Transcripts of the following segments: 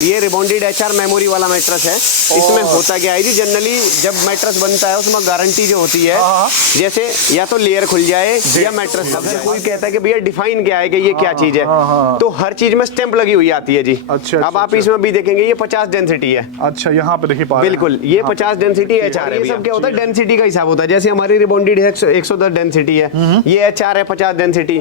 ये rebonded HR memory वाला mattress है। इसमें होता क्या है जी, जनरली जब मैट्रेस बनता है उसमें गारंटी जो होती है, जैसे या तो लेयर खुल जाए या मैट्रेस दब जाए। कोई कहता है कि भैया डिफाइन क्या है कि ये क्या चीज है, तो हर चीज में स्टैंप लगी हुई आती है जी। अच्छा, अब आप इसमें भी देखेंगे ये 50 डेंसिटी है। अच्छा, यहाँ पे देखिए बिल्कुल, ये 50 डेंसिटी एचआर है। ये सब क्या होता है, डेंसिटी का हिसाब होता है। जैसे हमारी रिबॉन्डेड है 110 डेंसिटी है, ये एचआर है 50 डेंसिटी।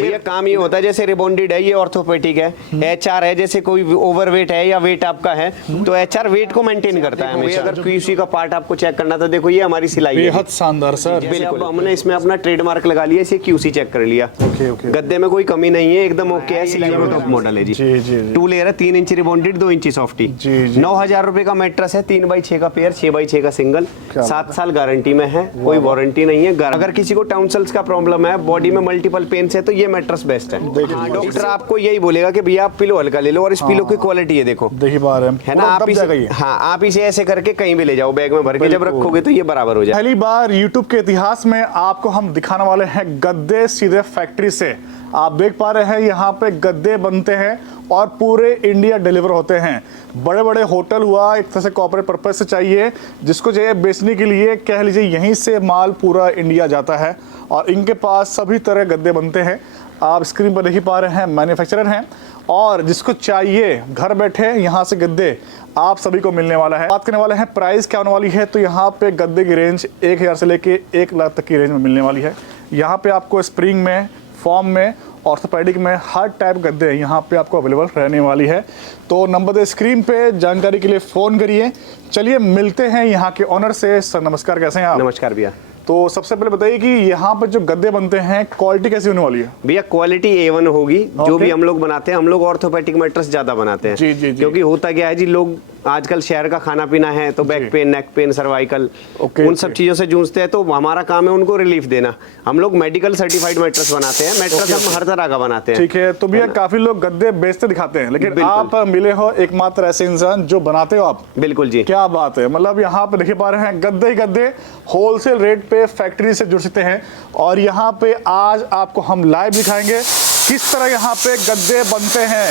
ये काम ये होता है, जैसे रिबॉन्डेड है ये ऑर्थोपेडिक है, एचआर है जैसे कोई ओवरवेट है या वेट आपका है तो एचआर वेट को मेंटेन करता है हमेशा। अगर क्यूसी का पार्ट आपको चेक करना तो देखो ये हमारी सिलाई है, बेहद शानदार सर। बिल्कुल, हमने इसमें अपना ट्रेडमार्क लगा लिया, इसे क्यूसी चेक कर लिया। गद्दे में कोई कमी नहीं है, एकदम ओके है। सिलाई टॉप मॉडल है जी। 2 लेयर है, 3 इंच रिबॉन्डेड, 2 इंच सॉफ्टी। 9,000 रुपए का मैट्रेस है, 3x6 का पेयर, 6x6 का सिंगल, 7 साल गारंटी में है, कोई वारंटी नहीं है। अगर किसी को टाउनसल्स का प्रॉब्लम है, बॉडी में मल्टीपल पेन्स है, तो ये मैट्रेस बेस्ट है। डॉक्टर आपको यही बोलेगा कि भैया आप पिलो हल्का ले लो, और इस पिलो की क्वालिटी है देखो, है ना। आप इसे आप इसे ऐसे करके कहीं भी ले जाओ, बैग में भर के जब रखोगे तो ये बराबर हो जाए। पहली बार YouTube के इतिहास में आपको हम दिखाने वाले हैं गद्दे सीधे फैक्ट्री से। आप देख पा रहे हैं यहाँ पे गद्दे बनते हैं और पूरे इंडिया डिलीवर होते हैं। बड़े बड़े होटल हुआ, एक तरह से कॉर्पोरेट पर्पज से चाहिए, जिसको चाहिए बेचने के लिए, कह लीजिए यहीं से माल पूरा इंडिया जाता है और इनके पास सभी तरह गद्दे बनते हैं। आप स्क्रीन पर देख ही पा रहे हैं, मैन्युफैक्चरर हैं और जिसको चाहिए घर बैठे यहाँ से गद्दे आप सभी को मिलने वाला है। बात करने वाले हैं प्राइस क्या होने वाली है, तो यहाँ पे गद्दे की रेंज 1,000 से लेके 1 लाख तक की रेंज में मिलने वाली है। यहाँ पे आपको स्प्रिंग में, फॉर्म में, ऑर्थोपेडिक में हर टाइप गद्दे यहाँ पे आपको अवेलेबल रहने वाली है। तो नंबर दे स्क्रीन पे, जानकारी के लिए फ़ोन करिए। चलिए मिलते हैं यहाँ के ऑनर से। सर नमस्कार, कैसे हैं आप? नमस्कार भैया। तो सबसे पहले बताइए कि यहाँ पर जो गद्दे बनते हैं क्वालिटी कैसी होने वाली है? भैया क्वालिटी A1 होगी। जो भी हम लोग बनाते हैं, हम लोग ऑर्थोपेडिक मैट्रेस ज्यादा बनाते हैं। जी। क्योंकि होता क्या है जी, लोग आजकल शहर का खाना पीना है तो back pain, neck pain, cervical, उन सब चीजों से जूझते हैं, तो हमारा काम है उनको रिलीफ देना। हम लोग मेडिकल सर्टिफाइड मैट्रेस बनाते हैं। मैट्रेस हम हर तरह का बनाते हैं। ठीक है। तो भैया काफी लोग गद्दे बेचते दिखाते हैं, लेकिन आप मिले हो एकमात्र ऐसे इंसान जो बनाते हो आप। बिल्कुल जी। क्या बात है, मतलब यहाँ पे देख पा रहे हैं गद्दे ही गद्दे होलसेल रेट पे फैक्ट्री से जुड़ सकते हैं। और यहाँ पे आज आपको हम लाइव दिखाएंगे किस तरह यहाँ पे गद्दे बनते हैं।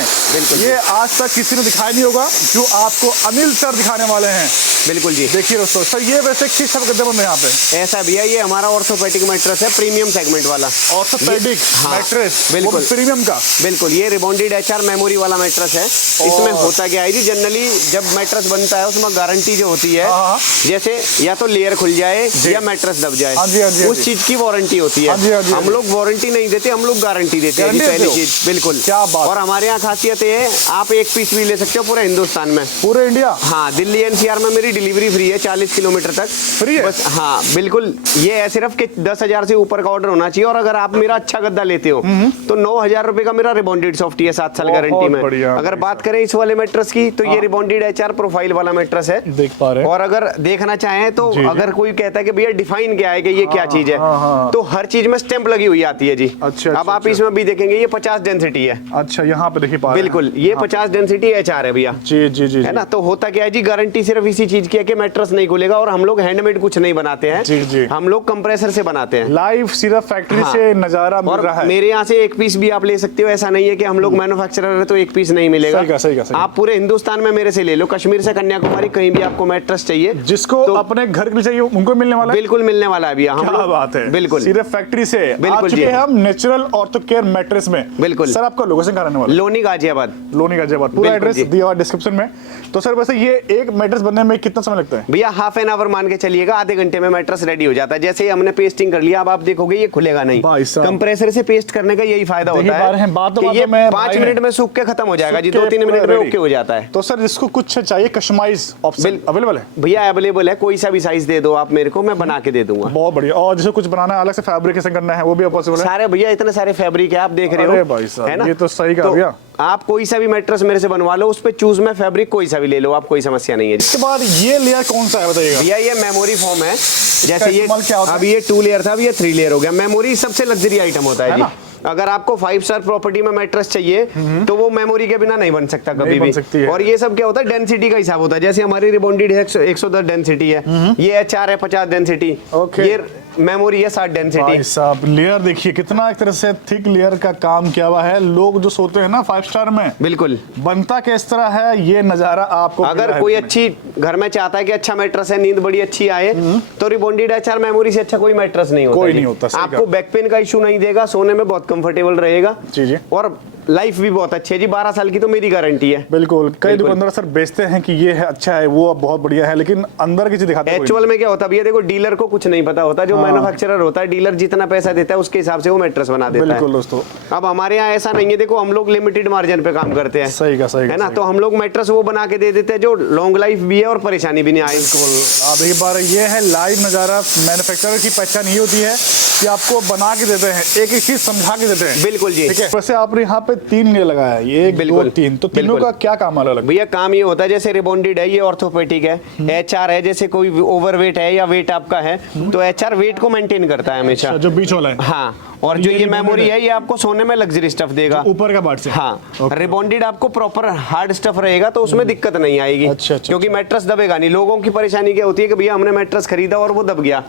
ये आज तक किसी ने दिखाया नहीं होगा, जो आपको अनिल सर दिखाने वाले हैं। बिल्कुल जी। देखिए दोस्तों, सर ये वैसे किस तरह गद्दे बनते हैं यहाँ पे? ऐसा भैया, ये हमारा ऑर्थोपेडिक मैट्रेस है, प्रीमियम सेगमेंट वाला ऑर्थोपेडिक मैट्रेस। बिल्कुल प्रीमियम का। बिल्कुल, ये रिबॉन्डेड एचआर मेमोरी वाला मैट्रेस है। इसमें होता क्या है जी, जनरली जब मैट्रेस बनता है उसमें गारंटी जो होती है, जैसे या तो लेयर खुल जाए या मैट्रेस दब जाए, उस चीज की वारंटी होती है। हम लोग वारंटी नहीं देते, हम लोग गारंटी देते हैं, पहली चीज। बिल्कुल, क्या बात। और हमारे यहाँ खासियत ये है, आप एक पीस भी ले सकते हो पूरे हिंदुस्तान में, पूरे इंडिया। हाँ, दिल्ली NCR में मेरी डिलीवरी फ्री है, 40 किलोमीटर तक फ्री है बस। हाँ बिल्कुल, ये है सिर्फ कि 10,000 से ऊपर का ऑर्डर होना चाहिए। और अगर आप मेरा अच्छा गद्दा लेते हो तो 9,000 रुपए का मेरा रिबॉन्डेड सॉफ्टी है, 7 साल गारंटी में। अगर बात करें इस वाले मैट्रेस की, तो ये रिबॉन्डेड एचआर प्रोफाइल वाला मैट्रेस है, देख पा रहे हैं। और अगर देखना चाहें तो अगर कोई कहता है कि भैया डिफाइन क्या है कि ये क्या चीज है, तो हर चीज में स्टैंप लगी हुई आती है जी। अब आप इसमें भी देखेंगे ये 50 डेंसिटी है। अच्छा, यहाँ पे देखिए पा रहे हैं। बिल्कुल, ये 50 डेंसिटी एचआर है भैया। जी है ना। तो होता क्या है जी, गारंटी सिर्फ इसी चीज की है कि मैट्रेस नहीं खुलेगा, और हम लोग हैंडमेड कुछ नहीं बनाते हैं जी। हम लोग कंप्रेसर से बनाते हैं। लाइव सिर्फ फैक्ट्री से नजारा मिल रहा है। मेरे यहाँ से एक पीस भी आप ले सकते हो, ऐसा नहीं है कि हम लोग मैन्युफैक्चरर है तो एक पीस नहीं मिलेगा। सही का। आप पूरे हिंदुस्तान में मेरे से ले लो, कश्मीर से कन्याकुमारी, कहीं भी आपको मैट्रेस चाहिए, जिसको अपने घर के लिए चाहिए उनको मिलने वाला है। बिल्कुल मिलने वाला है भैया। क्या बात है, बिल्कुल सिर्फ फैक्ट्री से। बिल्कुल जी। हम नेचुरल ऑर्थोकेयर मैट्रेस में। बिल्कुल सर, आपका लोकेशन कहाँ रहने वाला है? लोनी गाजियाबाद। पूरा एड्रेस दिया हुआ डिस्क्रिप्शन में। तो सर वैसे ये एक मैट्रेस बनने में कितना समय लगता है? भैया हाफ एन आवर मान के चलिएगा, आधे घंटे में मैट्रेस रेडी हो जाता है। जैसे ही हमने पेस्टिंग कर लिया, अब आप देखोगे ये खुलेगा नहीं। कंप्रेसर से पेस्ट करने का यही फायदा होता है कि ये 5 मिनट में सूख के खत्म हो जाएगा जी, 2-3 मिनट में ओके हो जाता है। तो सर जिसको कुछ चाहिए कस्टमाइज ऑप्शन अवेलेबल है? भैया अवेलेबल है, कोई सा भी साइज दे दो आप मेरे को, मैं बना के दे दूंगा। बहुत बढ़िया। और जिसे कुछ बनाना है, अलग से फैब्रिकेशन करना है, वो भी पॉसिबल है? सारे भैया इतने सारे फैब्रिक है, आप देख रहे हो, है ना? ये तो सही कहा भैया। आप कोई सा भी मैट्रेस मेरे से बनवा लो, उस पे चूज में फैब्रिक कोई सा भी ले लो आप, कोई समस्या नहीं है। इसके बाद ये लेयर कौन सा है बताइएगा? भैया ये मेमोरी फॉर्म है। जैसे ये अब ये 2 लेयर था, अब ये 3 लेयर हो गया। मेमोरी सबसे लग्जरी आइटम होता है जी। अगर आपको 5 स्टार प्रॉपर्टी में मैट्रेस चाहिए तो वो मेमोरी के बिना नहीं बन सकता कभी भी। और ये सब क्या होता है, डेंसिटी का हिसाब होता है। जैसे हमारी रिबॉन्डेड है 110 डेंसिटी है, ये एचआर है 50 डेंसिटी, ये मेमोरी है 60 डेंसिटी। भाई साहब लेयर देखिए कितना एक तरह से थिक लेयर का काम किया हुआ है। लोग जो सोते हैं ना 5 स्टार में, बिल्कुल बनता किस तरह है ये नजारा आपको। अगर कोई अच्छी घर में चाहता है कि अच्छा मैट्रेस है, नींद बड़ी अच्छी आए, तो रिबॉन्डेड एचआर मेमोरी से अच्छा कोई मैट्रेस नहीं होता। कोई नहीं होता, सही आपको बैक पेन का इशू नहीं देगा, सोने में बहुत कंफर्टेबल रहेगा जी जी। और लाइफ भी बहुत अच्छी है जी। 12 साल की तो मेरी गारंटी है। बिल्कुल। कई दुकानदार सर बेचते हैं कि ये है अच्छा है, वो बहुत बढ़िया है, लेकिन अंदर की चीज दिखाते हैं। एक्चुअल में क्या होता है भैया, देखो डीलर को कुछ नहीं पता होता, जो मैन्युफैक्चरर होता है, डीलर जितना पैसा देता है उसके हिसाब से वो मैट्रेस बना देता है। बिल्कुल दोस्तों। अब हमारे यहाँ ऐसा नहीं है, देखो हम लोग लिमिटेड मार्जिन पे काम करते हैं। सही का सही है ना, तो हम लोग मैट्रेस वो बना के दे देते हैं जो लॉन्ग लाइफ भी है और परेशानी भी नहीं आए। बिल्कुल। आप एक बार ये है लाइव नजारा। मैन्युफैक्चरर की पहचान ये होती है कि आपको बना के देते हैं, एक एक चीज समझा के देते हैं। बिल्कुल जी। ठीक है। वैसे आपने यहाँ पे 3 लेयर लगाया है, ये 1 2 3, तो तीनों का क्या काम अलग? भैया काम ये होता है, जैसे रिबॉन्डेड है ये ऑर्थोपेडिक है, एचआर है जैसे कोई ओवरवेट है या वेट आपका है तो एचआर वेट को मेंटेन करता है हमेशा, जो बीच वाला है। हाँ। और जो ये मेमोरी है ये आपको सोने में लग्जरी स्टफ देगा ऊपर का पार्ट से। हाँ। रिबॉन्डेड आपको प्रॉपर हार्ड स्टफ रहेगा तो उसमें दिक्कत नहीं आएगी। अच्छा, क्योंकि मैट्रेस दबेगा नहीं। लोगों की परेशानी क्या होती है कि भैया हमने मैट्रेस खरीदा और वो दब गया,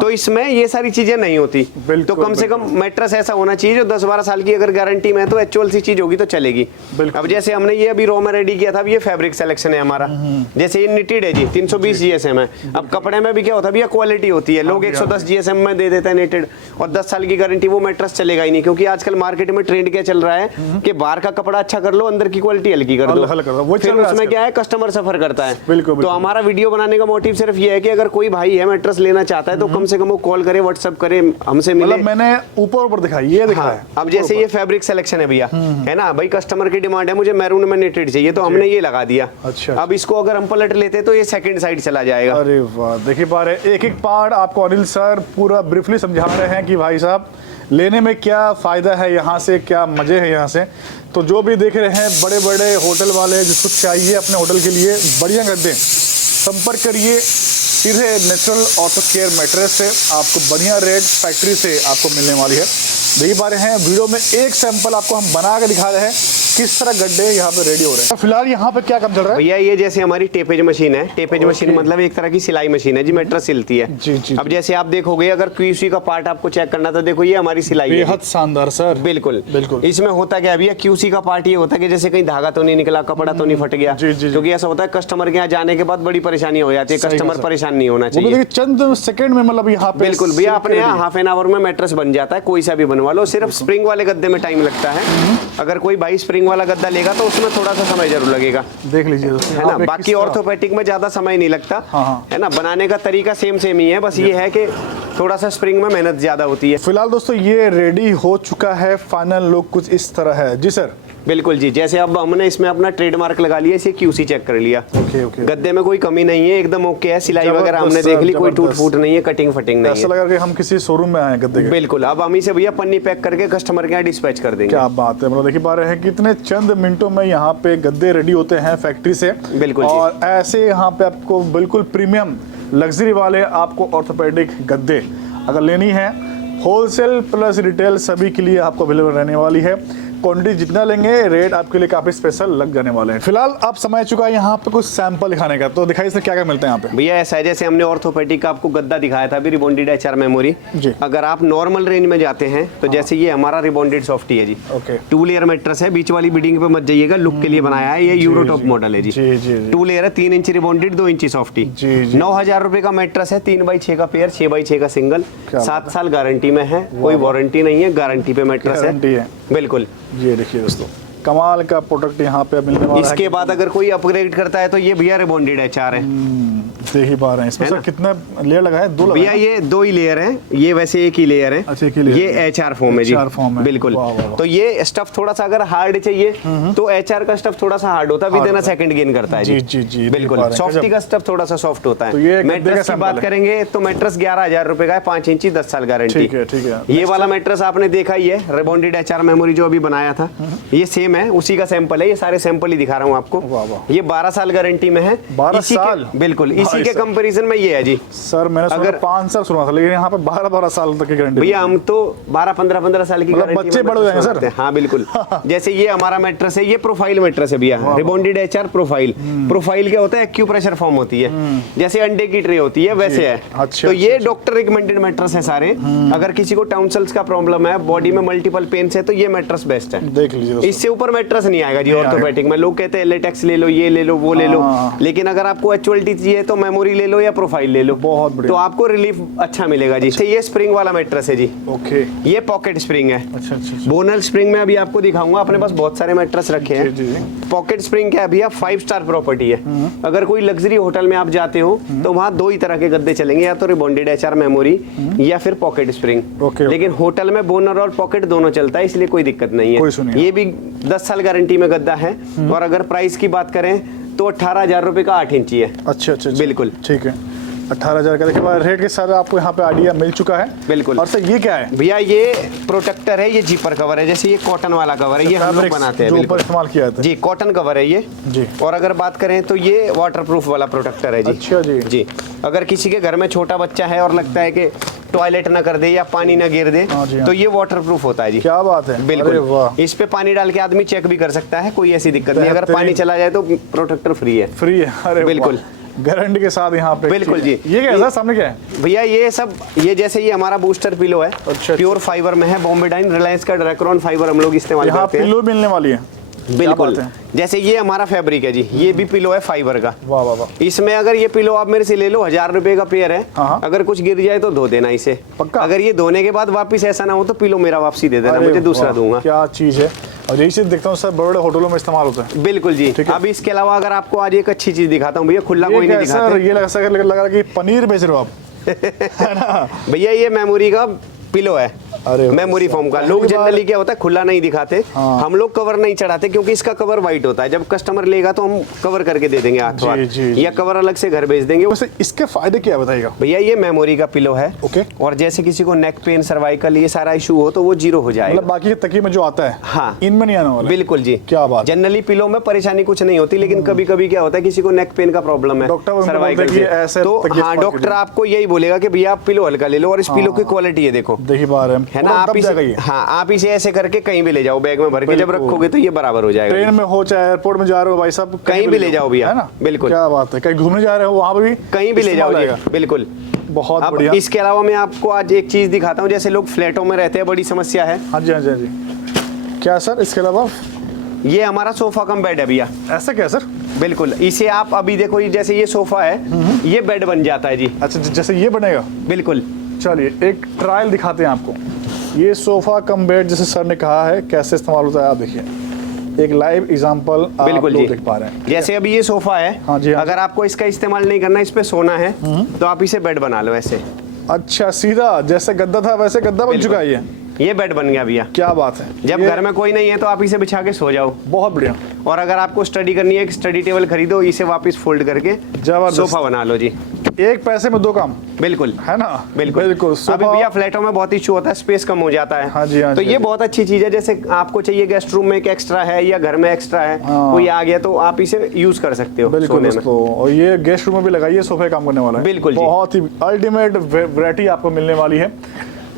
तो इसमें ये सारी चीजें नहीं होती। तो कम से कम मैट्रेस ऐसा होना चाहिए जो 10-12 साल की अगर गारंटी में है तो एक्चुअल सी चीज होगी तो चलेगी। अब जैसे हमने ये अभी रॉ में रेडी किया था, अब ये फैब्रिक सिलेक्शन है हमारा। जैसे ये निटेड है जी, 320 जीएसएम है। अब कपड़े में भी क्या होता है भैया, क्वालिटी होती है। लोग 110 जीएसएम में दे देते हैं निटेड और 10 साल की गारंटी, वो मैट्रेस चलेगा ही नहीं। क्योंकि आजकल मार्केट में ट्रेंड क्या चल रहा है कि बाहर का कपड़ा अच्छा कर लो, अंदर की क्वालिटी हल्की कर दो। फिर उसमें क्या है, कस्टमर सफर करता है। तो हमारा वीडियो बनाने का मोटिव सिर्फ ये है कि अगर कोई भाई है मैट्रेस लेना चाहता है तो कम से कम वो कॉल करे, व्हाट्सएप करे, हमसे मिले। मैंने ऊपर दिखाई, ये दिखाया। अब जैसे ये फैब्रिक सिलेक्शन है भैया, है ना भाई, कस्टमर की डिमांड है मुझे मैरून में निटेड चाहिए तो हमने ये लगा दिया। अच्छा। अब इसको अगर हम पलट लेते तो ये सेकंड साइड चला जाएगा। अरे वाह, देखिए बार एक एक पार्ट आपको अनिल सर पूरा ब्रीफली समझा रहे हैं कि भाई साहब लेने में क्या फ़ायदा है, यहाँ से क्या मज़े हैं यहाँ से। तो जो भी देख रहे हैं बड़े बड़े होटल वाले, जिसको चाहिए अपने होटल के लिए बढ़िया गद्दे, संपर्क करिए सीधे नेचुरल ऑर्थो केयर मैट्रेस से। आपको बढ़िया रेट फैक्ट्री से आपको मिलने वाली है। देखिए पा रहे हैं वीडियो में एक सैंपल आपको हम बना के दिखा रहे हैं किस तरह गड्ढे यहाँ पे रेडी हो रहे हैं। फिलहाल यहाँ पे क्या काम चल रहा है भैया? ये जैसे हमारी टेपेज मशीन है। टेपेज मशीन मतलब एक तरह की सिलाई मशीन है जी, मैट्रेस सिलती है। जी। अब जैसे आप देखोगे, अगर क्यूसी का पार्ट आपको चेक करना तो देखो ये हमारी सिलाई है। बेहद शानदार सर। बिल्कुल बिल्कुल। इसमें होता क्या भैया, क्यूसी का पार्ट ये होता है कि जैसे कहीं धागा तो नहीं निकला, कपड़ा तो नहीं फट गया। क्योंकि ऐसा होता है कस्टमर के यहाँ जाने के बाद बड़ी परेशानी हो जाती है, कस्टमर परेशान नहीं होना चाहिए। चंद सेकंड में मतलब यहाँ पे बिल्कुल भैया अपने यहाँ हाफ एन आवर में मैट्रेस बन जाता है। कोई सा भी बनवा लो, सिर्फ स्प्रिंग वाले गद्दे में टाइम लगता है। अगर कोई भाई स्प्रिंग वाला गद्दा लेगा तो उसमें थोड़ा सा समय जरूर लगेगा, देख लीजिए दोस्तों, है ना। बाकी ऑर्थोपेडिक में ज्यादा समय नहीं लगता, है ना। बनाने का तरीका सेम ही है, बस ये है कि थोड़ा सा स्प्रिंग में मेहनत ज्यादा होती है। फिलहाल दोस्तों ये रेडी हो चुका है, फाइनल लुक कुछ इस तरह है। जी सर। बिल्कुल जी। जैसे अब हमने इसमें अपना ट्रेडमार्क लगा लिया, इसे क्यूसी चेक कर लिया। ओके। गद्दे में कोई कमी नहीं है, एकदम ओके है। सिलाई वगैरह हमने देख ली, कोई टूट फूट नहीं है, कटिंग फटिंग नहीं है। ऐसा लगा कि हम किसी शोरूम में आए गद्दे के। बिल्कुल। अब हम इसे भैया पन्नी पैक करके कस्टमर के यहाँ डिस्पैच कर देंगे। क्या बात है, मतलब देखिए पा रहे हैं कितने चंद मिनटों में यहाँ पे गद्दे रेडी होते हैं फैक्ट्री से। बिल्कुल। और ऐसे यहाँ पे आपको बिल्कुल प्रीमियम लग्जरी वाले आपको ऑर्थोपेडिक गद्दे अगर लेनी है, होलसेल प्लस रिटेल सभी के लिए आपको अवेलेबल रहने वाली है। क्वांटिटी जितना लेंगे रेट आपके लिए काफी स्पेशल लग जाने वाले हैं। फिलहाल अब समय चुका है यहाँ पे कुछ सैंपल दिखाने का, तो दिखाइए इसमें क्या क्या मिलता है यहाँ पे। भैया ऐसा है, जैसे हमने ऑर्थोपेडिक का आपको गद्दा दिखाया था अभी, रिबॉन्डेड एचआर मेमोरी। अगर आप नॉर्मल रेंज में जाते हैं तो जैसे ये हमारा रिबॉन्डेड सॉफ्टी है जी। ओके। 2 लेयर मैट्रेस है, बीच वाली बिल्डिंग पे मत जाइएगा, लुक के लिए बनाया है। ये यूरो टॉप मॉडल है जी। 2 लेयर है, 3 इंच रिबॉन्डेड, 2 इंच सॉफ्टी। 9000 रुपए का मैट्रेस है, 3x6 का पेयर, 6x6 का सिंगल। 7 साल गारंटी में है, कोई वारंटी नहीं है, गारंटी पे मैट्रेस है। बिल्कुल। ये देखिए दोस्तों कमाल का प्रोडक्ट यहाँ पे मिलने वाला है। इसके बाद अगर कोई अपग्रेड करता है तो ये भैया रिबॉन्डेड एचआर है। देख ही पा रहे हैं। इसमें सर कितना लेयर लगा है? 2 लगा भैया, ये 2 ही लेयर हैं। ये वैसे एक ही लेयर है। अच्छा, एक ही लेयर। ये एचआर फॉर्म है जी। बिल्कुल। वाह, वाह, वाह। तो ये स्टफ थोड़ा सा अगर हार्ड चाहिए तो एचआर का स्टफ थोड़ा सा हार्ड होता है, with in a second gain करता है जी। जी बिल्कुल। सॉफ्टी का स्टफ थोड़ा सा सॉफ्ट होता तो ये है। मैट्रेस की बात करेंगे तो मैट्रेस 11000 रुपए का है, 5 इंची, 10 साल गारंटी। ठीक है। ये वाला मैट्रेस आपने देखा ही है, रिबॉन्डेड एचआर मेमोरी जो अभी बनाया था, ये सेम है उसी का सैंपल है, ये सारे सैंपल ही दिखा रहा हूँ आपको। वाह वाह। ये 12 साल गारंटी में है। 12 इसी साल? बिल्कुल इसी के कंपैरिजन में ये है जी। सर मैंने सुना 5 साल सुना था, लेकिन यहाँ पे 12 साल तक की गारंटी। भैया हम तो 12-15 साल की गारंटी, बच्चे बड़े हो जाएंगे सर। हाँ बिल्कुल। जैसे ये हमारा मैट्रेस है, ये प्रोफाइल मैट्रेस है भैया, रिबॉन्डेड एचआर प्रोफाइल। प्रोफाइल क्या होता है, एक्यूप्रेशर फॉर्म होती है, जैसे अंडे की ट्रे होती है वैसे है। अच्छा, तो ये डॉक्टर रिकमेंडेड मैट्रेस है सारे। अगर किसी को टाउनसल्स का प्रॉब्लम है, बॉडी में मल्टीपल पेन्स है, तो ये मैट्रेस बेस्ट है। देख लीजिए, इससे ऊपर मैट्रेस नहीं आएगा जी ऑर्थोपेडिक में। लोग कहते हैं लेटेक्स ले लो, ये ले लो, वो ले लो, लेकिन अगर आपको एक्चुअलिटी चाहिए तो मेमोरी ले लो या प्रोफाइल ले लो, बहुत बढ़िया। तो आपको रिलीफ अच्छा मिलेगा जी। ये स्प्रिंग वाला मैट्रेस है जी। ओके, ये पॉकेट स्प्रिंग है। अच्छा अच्छा। बोनल स्प्रिंग में अभी आपको दिखाऊंगा, अपने पास बहुत सारे मैट्रेस रखे हैं। जी, जी। पॉकेट स्प्रिंग क्या है भैया, 5 स्टार प्रॉपर्टी है। अगर कोई लग्जरी होटल में आप जाते हो तो वहाँ 2 ही तरह के गद्दे चलेंगे, या तो रिबॉन्डेड एचआर मेमोरी या फिर पॉकेट स्प्रिंग। ओके। लेकिन होटल में बोनर और पॉकेट दोनों चलता है, इसलिए कोई दिक्कत नहीं कोई है। सुनिए। ये भी 10 साल गारंटी में गद्दा है। और अगर प्राइस की बात करें तो 18,000 रुपए का 8 इंची है। अच्छा अच्छा, बिल्कुल ठीक है। 18,000 का देखिए रेट के साथ आपको यहाँ पे आइडिया मिल चुका है। बिल्कुल। और सर ये क्या है भैया, ये प्रोटेक्टर है, ये जीपर कवर है। जैसे ये कॉटन वाला कवर है, ये हम लोग बनाते हैं। जो ऊपर बिल्कुल इस्तेमाल किया जाता है जी, कॉटन कवर है ये जी। और अगर बात करें तो ये वाटरप्रूफ वाला प्रोटेक्टर है जी। अच्छा जी। जी, अगर किसी के घर में छोटा बच्चा है और लगता है कि टॉयलेट ना कर दे या पानी ना गिर दे, हाँ जी, हाँ। तो ये वाटरप्रूफ होता है जी। क्या बात है, अरे बिल्कुल। वाह। इस पे पानी डाल के आदमी चेक भी कर सकता है, कोई ऐसी दिक्कत नहीं। अगर पानी चला जाए तो प्रोटेक्टर फ्री है। फ्री है, अरे बिल्कुल। गारंटी के साथ यहाँ पे। बिल्कुल जी। ये क्या है सर, सामने क्या है भैया, ये सब ये जैसे ये हमारा बूस्टर पिलो है, अच्छा। प्योर फाइबर में है, बॉम्बे डाइन रिलायंस का ड्रैक्रॉन फाइबर हम लोग इस्तेमाल यहाँ करते हैं। पिलो मिलने वाली है? बिल्कुल। क्या बात है। जैसे ये हमारा फैब्रिक है जी, ये भी पिलो है फाइबर का। वाह वाह वाह। इसमें अगर ये पिलो आप मेरे से ले लो, 1000 रुपए का पेयर है। हाँ। अगर कुछ गिर जाए तो धो देना इसे। पक्का? अगर ये धोने के बाद वापस ऐसा ना हो तो पिलो मेरा वापसी दे देना, अरे मुझे दूसरा वाह, दूंगा। क्या चीज है। और यही चीज देखता हूँ सर बड़े बड़े होटलों में इस्तेमाल होता है। बिल्कुल जी। ठीक है। अब इसके अलावा अगर आपको आज एक अच्छी चीज दिखाता हूँ भैया, खुला कोई नहीं सर दिखाते। ये लग रहा है कि पनीर बेच रहे हो आप है ना? भैया, ये मेमोरी का पिलो है, अरे मेमोरी फोम का। लोग जनरली क्या होता है, खुला नहीं दिखाते। हाँ। हम लोग कवर नहीं चढ़ाते क्योंकि इसका कवर व्हाइट होता है। जब कस्टमर लेगा तो हम कवर करके दे देंगे हाथों जी, हाथ, जी। या कवर अलग से घर भेज देंगे। वैसे इसके फायदे क्या है बताइएगा। भैया, ये मेमोरी का पिलो है। ओके। और जैसे किसी को नेक पेन, सर्वाइकल, ये सारा इशू हो तो वो 0 हो जाएगा। मतलब बाकी के तकिए में जो आता है, हाँ, इनमें नहीं आने वाला। बिल्कुल जी। क्या बात। जनरली पिलो में परेशानी कुछ नहीं होती, लेकिन कभी कभी क्या होता है, किसी को नेक पेन का प्रॉब्लम है, डॉक्टर बोलते सर्वाइकल हैं कि ऐसे से, तो तकिए हाँ, इस्तेमाल डॉक्टर कीजिए। आपको यही बोलेगा कि भैया आप पिलो हल्का ले लो। और इस पिलो की क्वालिटी है, देखो, देखिए बाहर है ना। आप इसे, हाँ, आप इसे ऐसे करके कहीं भी ले जाओ, बैग में भर के जब रखोगे तो ये बराबर हो जाएगा। ट्रेन में हो चाहे एयरपोर्ट में जा रहे हो, भाई साहब कहीं भी ले जाओ भैया, है ना। बिल्कुल। क्या बात है, कहीं घूमने जा रहे हो वहाँ पे भी कहीं भी ले जाओ इस्तेमाल जी, आएगा। बिल्कुल। बहुत अब बढ़िया। इसके अलावा मैं आपको आज एक चीज दिखाता हूँ। जैसे लोग फ्लैटों में रहते हैं, बड़ी समस्या है। हाँ जी हाँ जी हाँ जी। क्या सर इसके अलावा? ये हमारा सोफा कम बेड है भैया। ऐसा क्या सर? बिल्कुल। इसे आप अभी देखो, ये जैसे ये सोफा है, ये बेड बन जाता है जी। अच्छा, जैसे ये बनेगा। बिल्कुल। चलिए एक ट्रायल दिखाते हैं आपको। ये सोफा कम बेड जैसे सर ने कहा है, कैसे इस्तेमाल होता है आप देखिए। एक लाइव एग्जांपल आप बिल्कुल लोग जी। देख पा रहे हैं। जैसे अभी ये सोफा है, हाँ जी, हाँ। अगर आपको इसका इस्तेमाल नहीं करना, इस पे सोना है, तो आप इसे बेड बना लो ऐसे। अच्छा, सीधा जैसे गद्दा था वैसे गद्दा बन चुका है ये बेड बन गया भैया। क्या बात है। जब ये घर में कोई नहीं है तो आप इसे बिछा के सो जाओ। बहुत बढ़िया। और अगर आपको स्टडी करनी है, एक स्टडी टेबल खरीदो, इसे वापस फोल्ड करके जबरदस्त। सोफा बना लो जी। एक पैसे में 2 काम, बिल्कुल, है ना। बिल्कुल। बिल्कुल। अभी भैया फ्लैटों में बहुत इशू होता है, स्पेस कम हो जाता है। हाँ जी, हाँ तो जी, ये हाँ जी। बहुत अच्छी चीज है। जैसे आपको चाहिए गेस्ट रूम में एक एक्स्ट्रा है या घर में एक्स्ट्रा है, हाँ। कोई आ गया तो आप इसे यूज कर सकते हो बिल्कुल सोने में। दोस्तों, और ये गेस्ट रूम में भी लगाइए, सोफे काम करने वाला है। बिल्कुल जी। बहुत ही अल्टीमेट वैरायटी आपको मिलने वाली है।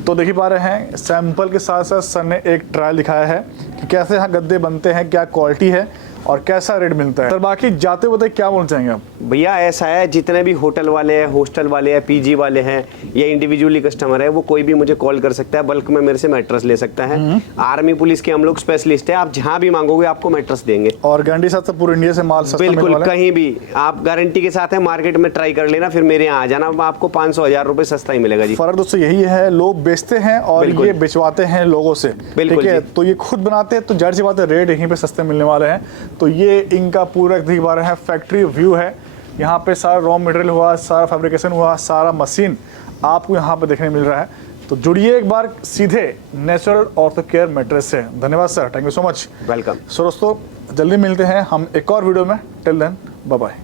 तो देख ही पा रहे हैं, सैंपल के साथ साथ सर ने एक ट्रायल दिखाया है कि कैसे यहाँ गद्दे बनते हैं, क्या क्वालिटी है और कैसा रेट मिलता है। सर बाकी जाते बताइए क्या बोलना चाहेंगे आप? भैया ऐसा है, जितने भी होटल वाले हैं, हॉस्टल वाले हैं, पीजी वाले हैं या इंडिविजुअली कस्टमर है, वो कोई भी मुझे कॉल कर सकता है, बल्क में मेरे से मैट्रेस ले सकता है। आर्मी पुलिस के हम लोग स्पेशलिस्ट है, आप जहाँ भी मांगोगे आपको मैट्रेस देंगे। और गारंटी साथ से पूरे इंडिया से माल सस्ता मिलने बिल्कुल, वाला है। कहीं भी आप गारंटी के साथ है, मार्केट में ट्राई कर लेना, फिर मेरे यहाँ आ जाना, आपको 500-1000 रुपए सस्ता ही मिलेगा जी। फर्क दोस्तों यही है, लोग बेचते हैं और बिल्कुल। ये बेचवाते हैं लोगों से। बिल्कुल ठीक है, जी। तो ये खुद बनाते हैं तो जाहिर सी बात है रेट यहीं पे सस्ते मिलने वाले हैं। तो ये इनका पूरा देख पा रहे हैं फैक्ट्री व्यू है। यहाँ पे सारा रॉ मटेरियल हुआ, सारा फैब्रिकेशन हुआ, सारा मशीन आपको यहाँ पे देखने मिल रहा है। तो जुड़िए एक बार सीधे नेचुरल ऑर्थो केयर मैट्रेस से। धन्यवाद sir, thank you so much. Welcome. So दोस्तों जल्दी मिलते हैं हम एक और वीडियो में। Till then bye bye.